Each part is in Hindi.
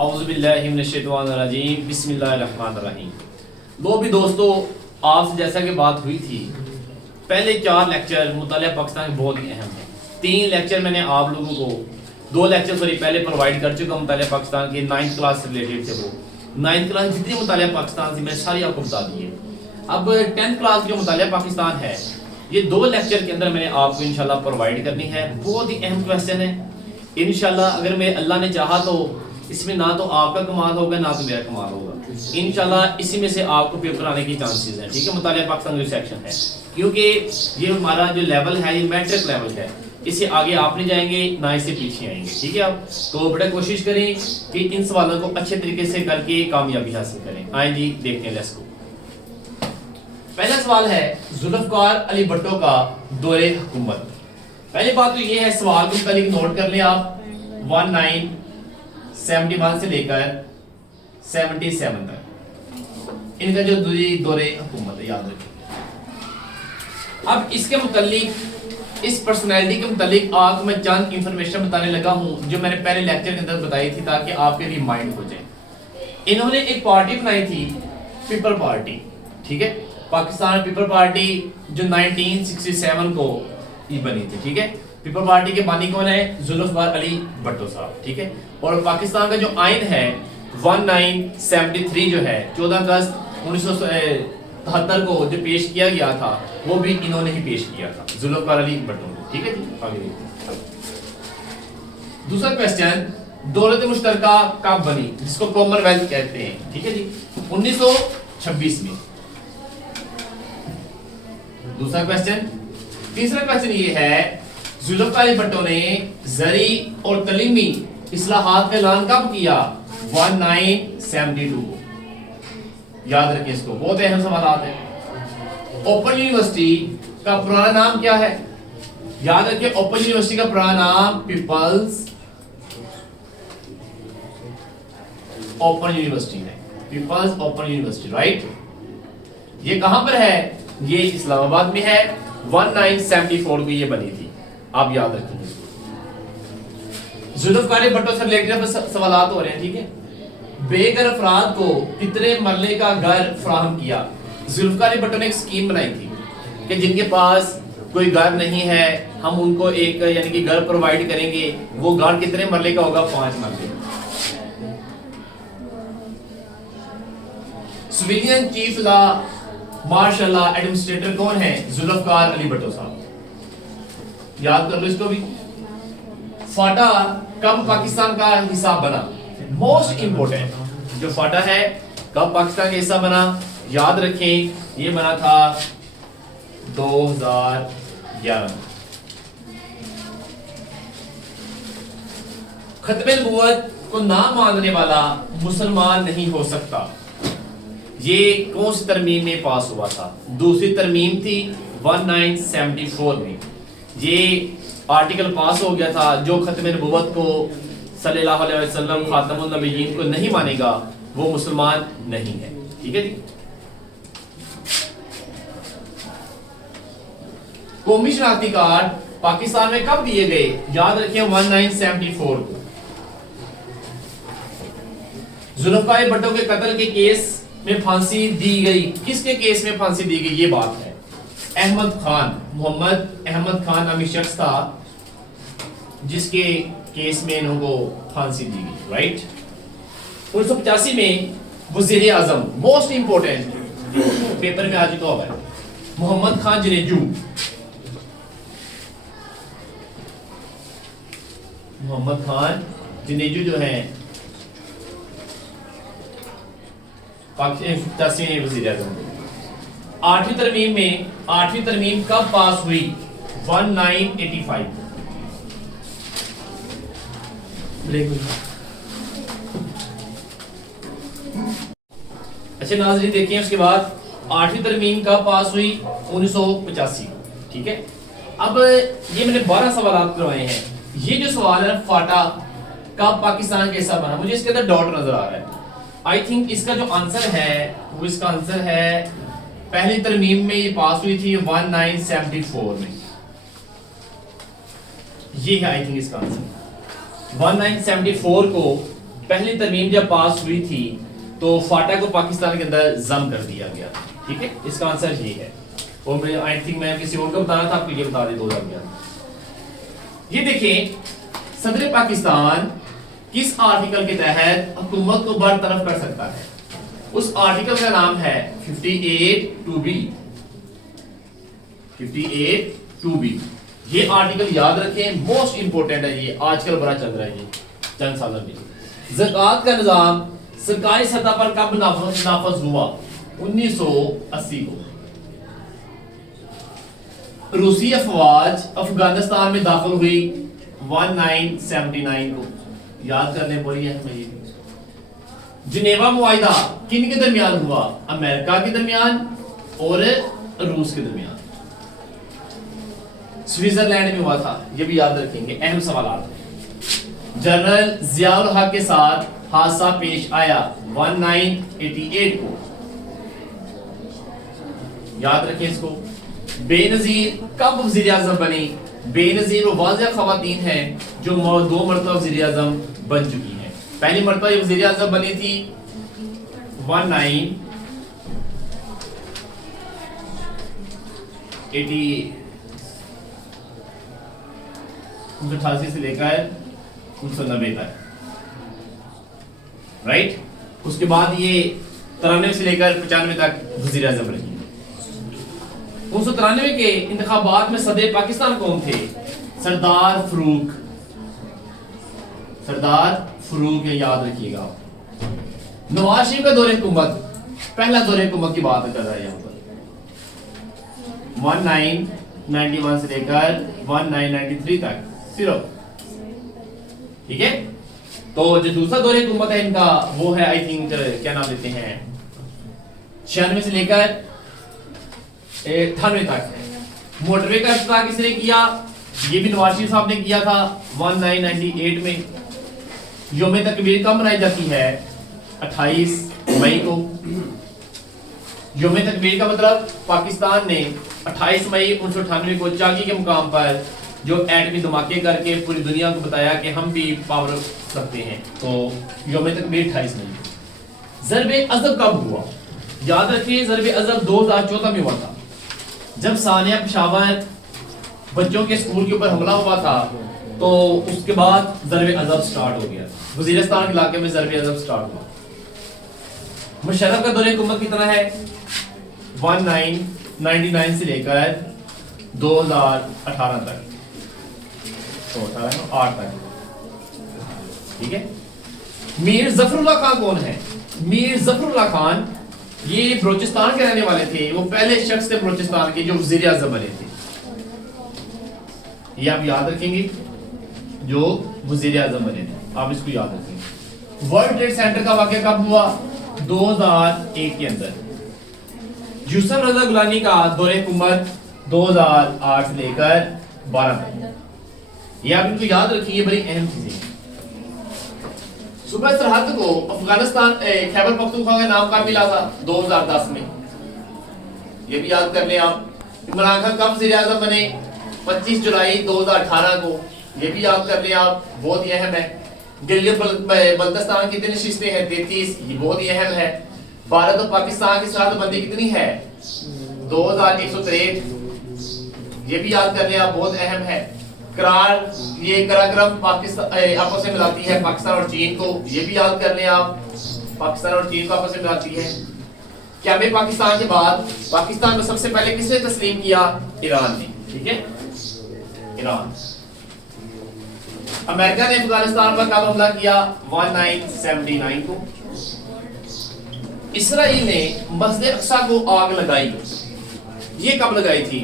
औज़ुबिल्लाहिमिनश्शैतानिर्रजीम बिस्मिल्लाहिर्रहमानिर्रहीम। लो भी दोस्तों, आपसे जैसा कि बात हुई थी, पहले 4 लेक्चर मुतालिया पाकिस्तान के बहुत ही अहम हैं। 3 लेक्चर मैंने आप लोगों को 2 लेक्चर पहले प्रोवाइड कर चुका हूँ। मुतालिया पाकिस्तान के 9th क्लास से रिलेटेड थे। वो 9th क्लास जितनी मुतालिया पाकिस्तान से मैंने सारी आपको बता दी है। अब 10th क्लास जो मुतालिया पाकिस्तान है, ये 2 लेक्चर के अंदर मैंने आपको इंशाल्लाह प्रोवाइड करनी है। बहुत ही अहम क्वेश्चन है। इंशाल्लाह अगर मैं अल्लाह ने चाहा तो इसमें ना तो आपका कमाल होगा ना तो मेरा कमाल होगा। इंशाल्लाह इसी में से आपको पेपर आने की चांसेस हैं। ठीक है, मुतालिया पाकिस्तान जो सेक्शन है, क्योंकि ये हमारा जो लेवल है ये मैट्रिक लेवल है। इससे आगे आप नहीं जाएंगे ना इससे पीछे आएंगे। ठीक है, आप तो बड़ा कोशिश करें कि इन सवालों को अच्छे तरीके से करके कामयाबी हासिल करें। आए जी देखते हैं, लेट्स गो। पहला सवाल है जुल्फ़िकार अली भुट्टो का दौरे हुकूमत। पहली बात तो ये है, सवाल को पहले नोट कर लें आप। 1971 से लेकर 77 तक इनका जो दौरे हुकूमत है, याद रखिए। अब इसके मुतालिक, इस पर्सनैलिटी के मुतालिक आपको मैं चंद इंफॉर्मेशन बताने लगा हूं जो मैंने पहले लेक्चर के अंदर बताई थी, ताकि आपके रिमाइंड हो जाए। इन्होंने एक पार्टी बनाई थी, पीपल पार्टी। ठीक है, पाकिस्तान पीपल पार्टी जो 1967 को ये बनी थी। ठीक है, पीपल पार्टी के बानी कौन है? जुल्फ़िकार अली भुट्टो साहब। ठीक है, और पाकिस्तान का जो आइन है 1973 जो है 14 अगस्त 1973 को जो पेश किया गया था, वो भी इन्होंने ही पेश किया था, जुल्फ़िकार अली भुट्टो ने। ठीक है जी, आगे देखते हैं। दूसरा क्वेश्चन, दौलत मुश्तरका कब बनी, जिसको कॉमनवेल्थ कहते हैं। ठीक है जी, 1926 में। दूसरा क्वेश्चन। तीसरा क्वेश्चन ये है, जुल्फ़िकार अली भुट्टो ने ज़री और तलीमी इस्लाहात का ऐलान कब किया? 1972 को। याद रखिए इसको, बहुत अहम सवाल है। ओपन यूनिवर्सिटी का पुराना नाम क्या है? याद रखिए, ओपन यूनिवर्सिटी का पुराना नाम पीपल्स ओपन यूनिवर्सिटी है। People's Open University, right. ये कहां पर है? ये इस्लामाबाद में है। 1974 को ये बनी थी, आप याद रखेंगे। जुल्फ़िकार अली भुट्टो से रिलेटेड सवाल हो रहे हैं। ठीक है, बेघर अफराद को कितने मरले का घर फराहम किया? जुल्फ़िकार अली भुट्टो ने एक स्कीम बनाई थी कि जिनके पास कोई घर नहीं है, हम उनको एक यानी कि घर प्रोवाइड करेंगे। वो घर कितने मरले का होगा? 5 मरले। Civilian chief law martial law administrator कौन है? जुल्फ़िकार अली भुट्टो साहब। याद कर लो इसको भी। फाटा कब पाकिस्तान का हिस्सा बना? मोस्ट इंपोर्टेंट, जो फाटा है कब पाकिस्तान का हिस्सा बना? याद रखें, ये बना था 2011। खत्मे नबूवत को ना मानने वाला मुसलमान नहीं हो सकता। ये कौन सी तरमीम में पास हुआ था? दूसरी तरमीम थी 1974 में। ये आर्टिकल पास हो गया था, जो खत्मे नबूवत को सल्लल्लाहु अलैहि वसल्लम खातमुन नबिय्यीन को नहीं मानेगा वो मुसलमान नहीं है। ठीक है जी। कौमी शनाख्ती कार्ड पाकिस्तान में कब दिए गए? याद रखिए 1974 को। जुल्फ़िकार अली भुट्टो के कत्ल के केस में फांसी दी गई। किसके केस में फांसी दी गई? ये बात है अहमद खान, मोहम्मद अहमद खान नामी शख्स था जिसके केस में इनको फांसी दी गई, राइट। 1985 में वज़ीर आज़म, मोस्ट इंपोर्टेंट, पेपर में आ चुका होगा, मोहम्मद खान जनेजू। मोहम्मद खान जनेजू जो है पाकिस्तान वज़ीर आज़म। 8वीं तरमीम में, 8वीं तरमीम कब पास हुई? 1985। अच्छा नाज़रीन देखिए, उसके बाद 8वीं तरमीम कब पास हुई? 1985। ठीक है, अब ये मैंने 12 सवाल करवाए हैं। ये जो सवाल है फाटा कब पाकिस्तान का हिस्सा बना, मुझे इसके अंदर डॉट नजर आ रहा है। आई थिंक इसका जो आंसर है वो इसका आंसर है पहली तरमीम में ये पास हुई थी 1974 में। ये है आई थिंक इसका आंसर। 1974 को पहली तरमीम जब पास हुई थी तो फाटा को पाकिस्तान के अंदर जम कर दिया गया। ठीक है, इसका आंसर ये है। और मैं आई थिंक मैं किसी और को बताना था, आपको ये बता दे 2011। ये देखें, सदर पाकिस्तान किस आर्टिकल के तहत हुकूमत को बरतरफ कर सकता है। उस आर्टिकल का नाम है 58(2)B। 58(2)B। ये आर्टिकल याद रखें, मोस्ट इंपोर्टेंट है। ये आजकल बड़ा चल रहा है, ये चंद सालों में। ज़कात का निजाम सरकारी सतह पर कब नाफज हुआ? 1980 को। रूसी अफवाज अफगानिस्तान में दाखिल हुई 1979 को। याद करने बोली है हमें। ये जिनेवा मुआहिदा किन के दरमियान हुआ? अमेरिका के दरमियान और रूस के दरमियान। स्विट्जरलैंड में हुआ था, ये भी याद रखेंगे, अहम सवाल। जनरल जियाउल हक के साथ हादसा पेश आया 1988 को। याद रखें इसको। बेनजीर कब वज़ीर आज़म बनी? बेनजीर वो वाज़ेह ख़वातीन हैं जो 2 मरतबा वज़ीर आज़म बन चुकी हैं। पहली मरतबा ये वज़ीर आज़म बनी थी 1988 से लेकर 1990 तक, राइट। उसके बाद ये 93 से लेकर 95 तक वज़ीर आज़म रही। 1993 के इंतखाबात में सदर पाकिस्तान कौन थे? सरदार फरूक। सरदार फरूक, ये याद रखिएगा। नवाज शरीफ का दौरे हुकूमत, पहला दौरे हुकूमत की बात कर रहा है यहाँ पर, 1991 से लेकर 1993 तक सिर्फ। ठीक है, तो जो दूसरा दौरे हुकूमत है इनका वो है आई थिंक क्या नाम देते हैं, 96 से लेकर 98 तक। मोटरवे का इफ्तिताह किसने किया? ये भी नवाज शरीफ साहब ने किया था 1998 में। यौम तकबीर कब मनाई जाती है? 28 मई को। यौम तकबीर का मतलब पाकिस्तान ने 28 मई 1998 को चाकी के मुकाम पर जो एटमी धमाके करके पूरी दुनिया को बताया कि हम भी पावर सकते हैं, तो यौम तकबीर 28 मई। ज़रबे अज़ब कब हुआ? याद रखिए, ज़रबे अज़ब 2014 में हुआ था, जब सानिया पेशावर बच्चों के स्कूल के ऊपर हमला हुआ था। तो उसके बाद ज़रबे अज़ब स्टार्ट हो गया, वज़ीरिस्तान के इलाके में ज़रबे अज़ब स्टार्ट हुआ। मुशर्रफ का दौरे हुकूमत कितना है? 1999 से लेकर 2018 तक, तो 8 तक। ठीक है। मीर ज़फ़रुल्लाह खान कौन है? मीर ज़फ़रुल्लाह खान ये बलोचिस्तान के रहने वाले थे। वो पहले शख्स थे बलोचिस्तान के जो वज़ीर आज़म बने थे। ये आप याद रखेंगे, जो वज़ीर आज़म बने थे, आप इसको याद रखेंगे। वर्ल्ड ट्रेड सेंटर का वाक़या कब हुआ? 2001 के अंदर। यूसुफ रज़ा गिलानी का दौरे हुकूमत 2008 से लेकर 12 तक। ये आप इनको याद रखिए, बड़ी अहम चीजें। सुबह सरहद को अफगानिस्तान खैबर पख्तूनख्वा का नाम कब मिला था? 2010 में। ये भी याद कर लें आप। इमरान खान कब वज़ीर आज़म बने? 25 जुलाई 2018 को। ये भी याद कर लें आप, बहुत ही अहम है। गिलगित बल्तिस्तान की कितनी नशिस्तें हैं? 33, ये बहुत ही अहम है। भारत और पाकिस्तान की सरहदबंदी कितनी है? 2163, ये भी याद कर लें आप, बहुत अहम है। करार, ये कराक्रम पाकिस्तान आपस में मिलाती है पाकिस्तान और चीन को, ये भी याद कर लें आप, पाकिस्तान और चीन को आपस में मिलाती है। क्या में पाकिस्तान के बाद पाकिस्तान में सबसे पहले किसने तस्लीम किया? ईरान ने। ठीक है, ईरान। अमेरिका ने अफगानिस्तान पर कब हमला किया? 1979 को। इसराइल ने मस्जिद अक्सा को आग लगाई, ये कब लगाई थी?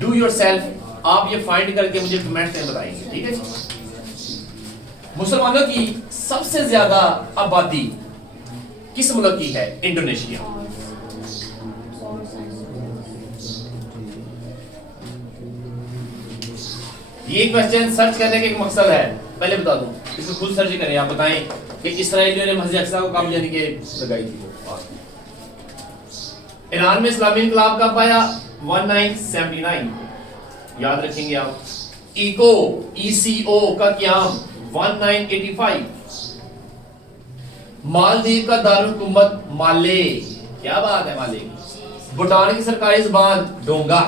डू योरसेल्फ, आप ये फाइंड करके मुझे कमेंट में बताइए। ठीक है। मुसलमानों की सबसे ज्यादा आबादी किस मुल्क की है? इंडोनेशिया। ये क्वेश्चन सर्च करने का एक मकसद है, पहले बता दूं, इसको खुद सर्च करें, आप बताएं कि इसराइलियों ने मस्जिद अक्सा को कब यानी कि लगाई थी। ईरान में इस्लामी इनकलाब कब आया? 1979, याद रखेंगे आप। ECO का क्याम 1985। मालदीव का दारुल-हुकूमत माले, क्या बात है माले। भूटान की सरकारी जुबान डोंगा,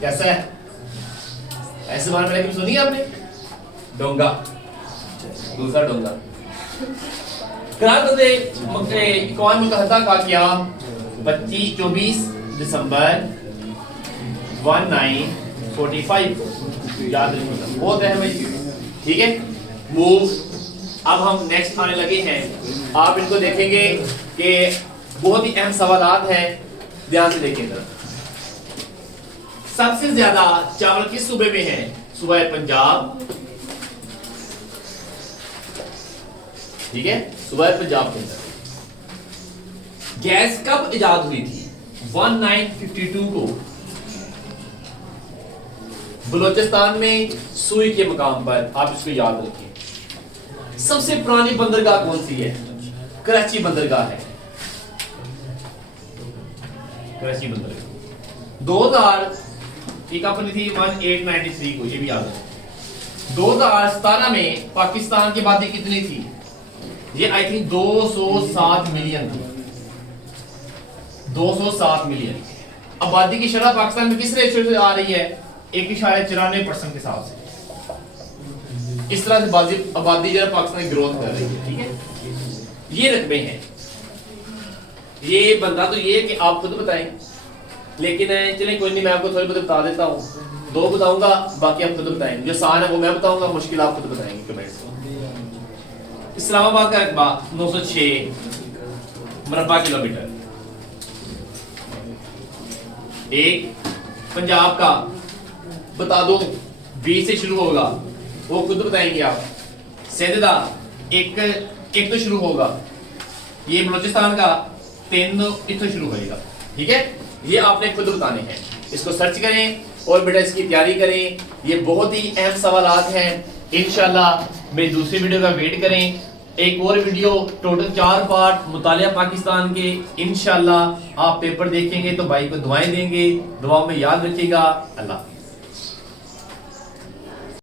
कैसा है? ऐसी जुबान मैंने कभी सुनी है आपने? डोंगा, दूसरा डोंगा। अक़वाम मुत्तहिदा का क़याम 24 दिसंबर 1945 को, याद रखिएगा, बहुत अहम है। ठीक है, मूव। अब हम नेक्स्ट आने लगे हैं। आप इनको देखेंगे कि बहुत ही अहम सवालात हैं, ध्यान से देखिएगा। सबसे ज्यादा चावल किस सूबे में है? सूबा पंजाब, ठीक है, सूबा पंजाब के अंदर। गैस कब इजाद हुई थी? 1952 को, बलोचिस्तान में सुई के मकाम पर। आप इसको याद रखिए। सबसे पुरानी बंदरगाह कौन सी है? कराची बंदरगाह है, कराची बंदरगाह। 2000 की कंपनी थी 1893 को, ये भी याद है। 2017 में पाकिस्तान की आबादी कितनी थी? ये आई थिंक 207 मिलियन थी, 207 मिलियन। आबादी की शरह पाकिस्तान में किस रेशियो से आ रही है? 1.94% के हिसाब से। इस तरह से आबादी जो है पाकिस्तान की ग्रोथ कर रही है। ठीक है, ये रकबे हैं। ये बनता तो ये है कि आप खुद बताएं, लेकिन चलिए कोई नहीं, मैं आपको थोड़ी बहुत बता देता हूँ। 2 बताऊंगा, बाकी आप खुद बताएंगे। जो आसान है वो मैं बताऊंगा, मुश्किल आप खुद बताएंगे कमेंट्स में। इस्लामाबाद का रकबा 906 मुरब्बा किलोमीटर। एक पंजाब का बता दो, 20 से शुरू होगा, वो खुद बताएंगे आप। सैयदा एक तो शुरू होगा। ये बलोचिस्तान का 3 इथों शुरू होएगा। ठीक है, ये आपने खुद बताने हैं। इसको सर्च करें और बेटा इसकी तैयारी करें। ये बहुत ही अहम सवालात हैं। इंशाल्लाह मेरी दूसरी वीडियो का वेट करें। एक और वीडियो, टोटल 4 पार्ट मुतालिया पाकिस्तान के। इंशाल्लाह आप पेपर देखेंगे तो भाई को दुआएं देंगे, दुआओं में याद रखिएगा। अल्लाह।